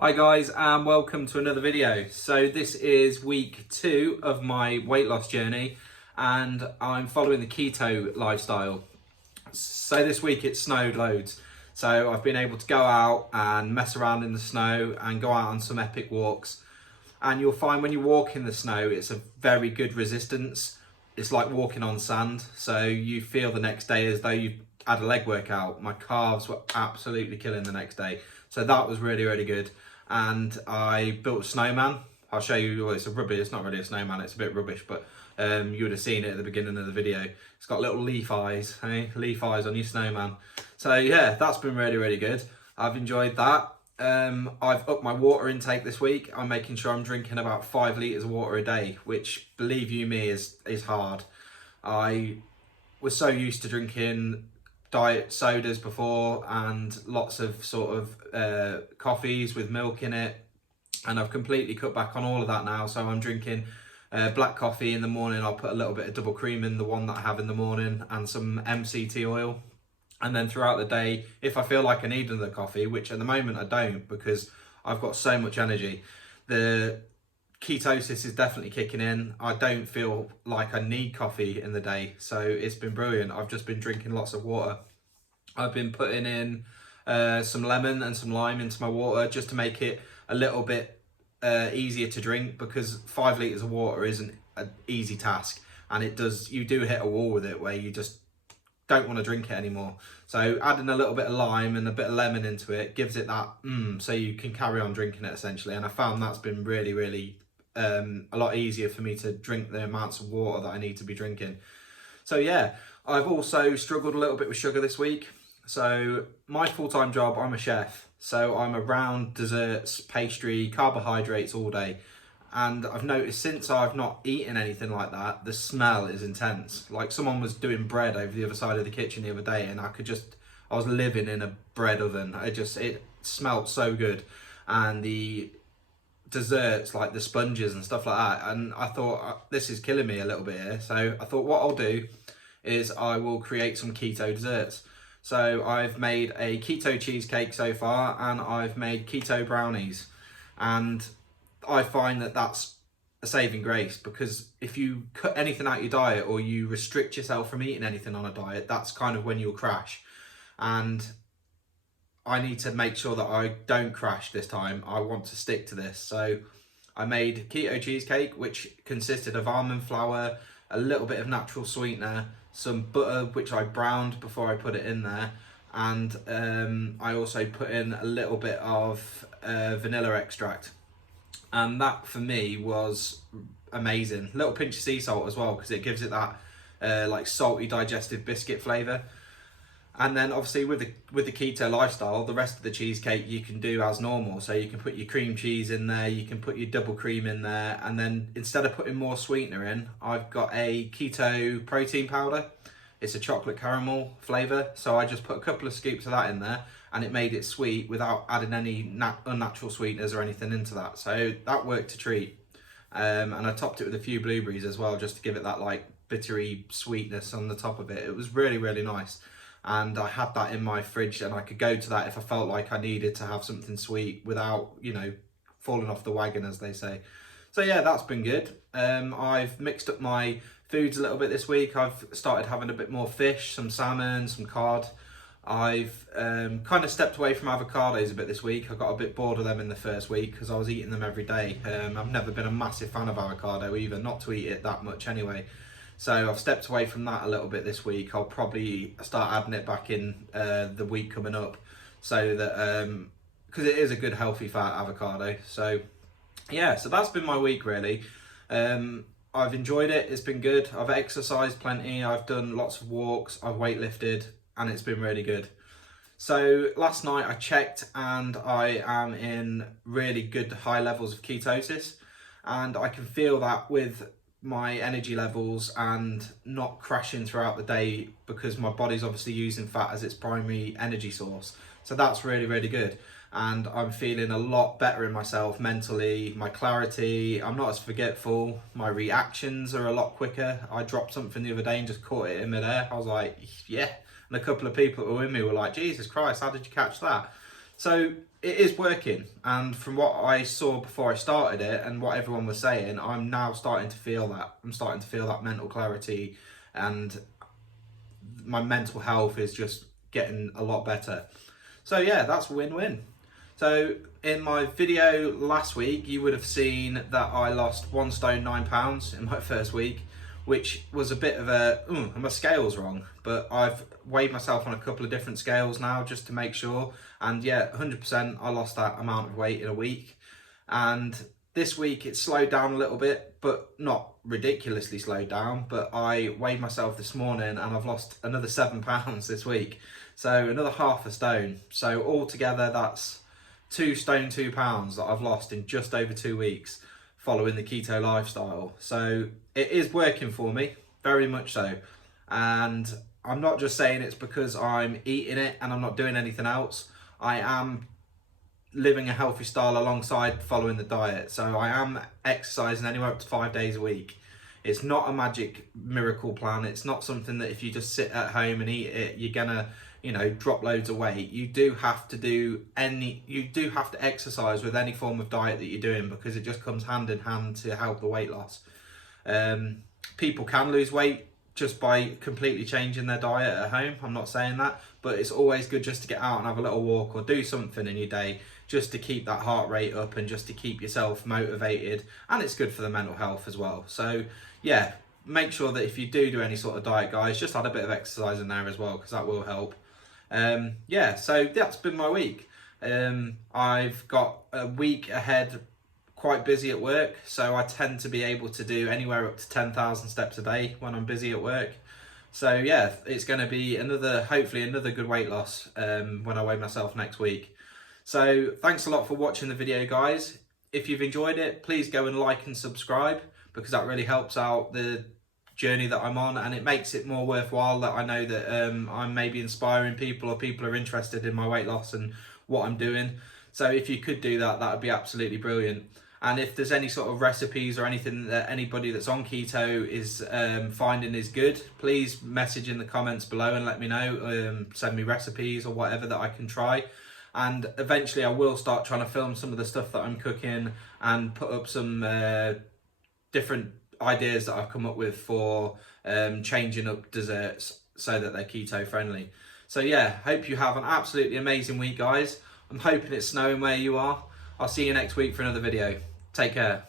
Hi guys, and welcome to another video. So this is week 2 of my weight loss journey and I'm following the keto lifestyle. So this week it snowed loads. So I've been able to go out and mess around in the snow and go out on some epic walks. And you'll find when you walk in the snow, it's a very good resistance. It's like walking on sand. So you feel the next day as though you've had a leg workout. My calves were absolutely killing the next day. So that was really, really good. And I built a snowman. I'll show you, well, it's not really a snowman, it's a bit rubbish, but you would have seen it at the beginning of the video. It's got little leaf eyes, hey? Leaf eyes on your snowman. So yeah, that's been really, really good. I've enjoyed that. I've upped my water intake this week. I'm making sure I'm drinking about 5 litres of water a day, which, believe you me, is hard. I was so used to drinking diet sodas before and lots of sort of coffees with milk in it, and I've completely cut back on all of that now. So I'm drinking black coffee in the morning. I'll put a little bit of double cream in the one that I have in the morning and some MCT oil. And then throughout the day, if I feel like I need another coffee, which at the moment I don't because I've got so much energy, the ketosis is definitely kicking in. I don't feel like I need coffee in the day, so it's been brilliant. I've just been drinking lots of water. I've been putting in some lemon and some lime into my water just to make it a little bit easier to drink, because 5 litres of water isn't an easy task, and you do hit a wall with it where you just don't want to drink it anymore. So adding a little bit of lime and a bit of lemon into it gives it that so you can carry on drinking it essentially. And I found that's been really, really a lot easier for me to drink the amounts of water that I need to be drinking. So yeah, I've also struggled a little bit with sugar this week. So my full-time job, I'm a chef. So I'm around desserts, pastry, carbohydrates all day. And I've noticed since I've not eaten anything like that, the smell is intense. Like someone was doing bread over the other side of the kitchen the other day, and I was living in a bread oven. It smelled so good. And the desserts, like the sponges and stuff like that. And I thought, this is killing me a little bit here. So I thought what I'll do is I will create some keto desserts. So I've made a keto cheesecake so far, and I've made keto brownies. And I find that that's a saving grace, because if you cut anything out your diet or you restrict yourself from eating anything on a diet, that's kind of when you'll crash. And I need to make sure that I don't crash this time. I want to stick to this. So I made keto cheesecake, which consisted of almond flour, a little bit of natural sweetener, some butter, which I browned before I put it in there, and I also put in a little bit of vanilla extract. And that for me was amazing. Little pinch of sea salt as well, because it gives it that like salty digestive biscuit flavour. And then obviously with the keto lifestyle, the rest of the cheesecake you can do as normal. So you can put your cream cheese in there, you can put your double cream in there, and then instead of putting more sweetener in, I've got a keto protein powder. It's a chocolate caramel flavour, so I just put a couple of scoops of that in there, and it made it sweet without adding any unnatural sweeteners or anything into that. So that worked a treat. And I topped it with a few blueberries as well, just to give it that like bittery sweetness on the top of it. It was really, really nice. And I had that in my fridge, and I could go to that if I felt like I needed to have something sweet without, falling off the wagon, as they say. So yeah, that's been good. I've mixed up my foods a little bit this week. I've started having a bit more fish, some salmon, some cod. I've kind of stepped away from avocados a bit this week. I got a bit bored of them in the first week because I was eating them every day. I've never been a massive fan of avocado either, not to eat it that much anyway. So I've stepped away from that a little bit this week. I'll probably start adding it back in the week coming up, so that because it is a good healthy fat avocado. So yeah, so that's been my week really. I've enjoyed it. It's been good. I've exercised plenty. I've done lots of walks. I've weightlifted, and it's been really good. So last night I checked, and I am in really good high levels of ketosis, and I can feel that with my energy levels and not crashing throughout the day, because my body's obviously using fat as its primary energy source. So that's really, really good. And I'm feeling a lot better in myself mentally, my clarity, I'm not as forgetful, my reactions are a lot quicker. I dropped something the other day and just caught it in midair. I was like, yeah. And a couple of people who were with me were like, Jesus Christ, how did you catch that? So it is working, and from what I saw before I started it and what everyone was saying, I'm now starting to feel that. I'm starting to feel that mental clarity, and my mental health is just getting a lot better. So yeah, that's win-win. So in my video last week, you would have seen that I lost 1 stone 9 pounds in my first week, which was a bit of a, my scale's wrong, but I've weighed myself on a couple of different scales now just to make sure. And yeah, 100% I lost that amount of weight in a week. And this week it slowed down a little bit, but not ridiculously slowed down. But I weighed myself this morning and I've lost another 7 pounds this week. So another half a stone. So altogether that's 2 stone 2 pounds that I've lost in just over 2 weeks following the keto lifestyle. So it is working for me, very much so. And I'm not just saying it's because I'm eating it and I'm not doing anything else. I am living a healthy style alongside following the diet. So I am exercising anywhere up to 5 days a week. It's not a magic miracle plan. It's not something that if you just sit at home and eat it, you're gonna, drop loads of weight. You do have to exercise with any form of diet that you're doing, because it just comes hand in hand to help the weight loss. People can lose weight just by completely changing their diet at home. I'm not saying that, but it's always good just to get out and have a little walk or do something in your day just to keep that heart rate up and just to keep yourself motivated. And it's good for the mental health as well. So yeah, make sure that if you do any sort of diet, guys, just add a bit of exercise in there as well, because that will help. Yeah, so that's been my week. I've got a week ahead, quite busy at work, so I tend to be able to do anywhere up to 10,000 steps a day when I'm busy at work. So yeah, it's going to be hopefully another good weight loss when I weigh myself next week. So thanks a lot for watching the video, guys. If you've enjoyed it, please go and like and subscribe, because that really helps out the journey that I'm on, and it makes it more worthwhile that I know that I'm maybe inspiring people, or people are interested in my weight loss and what I'm doing. So if you could do that, that would be absolutely brilliant. And if there's any sort of recipes or anything that anybody that's on keto is finding is good, please message in the comments below and let me know. Send me recipes or whatever that I can try. And eventually I will start trying to film some of the stuff that I'm cooking and put up some different ideas that I've come up with for changing up desserts so that they're keto friendly. So yeah, hope you have an absolutely amazing week, guys. I'm hoping it's snowing where you are. I'll see you next week for another video. Take care.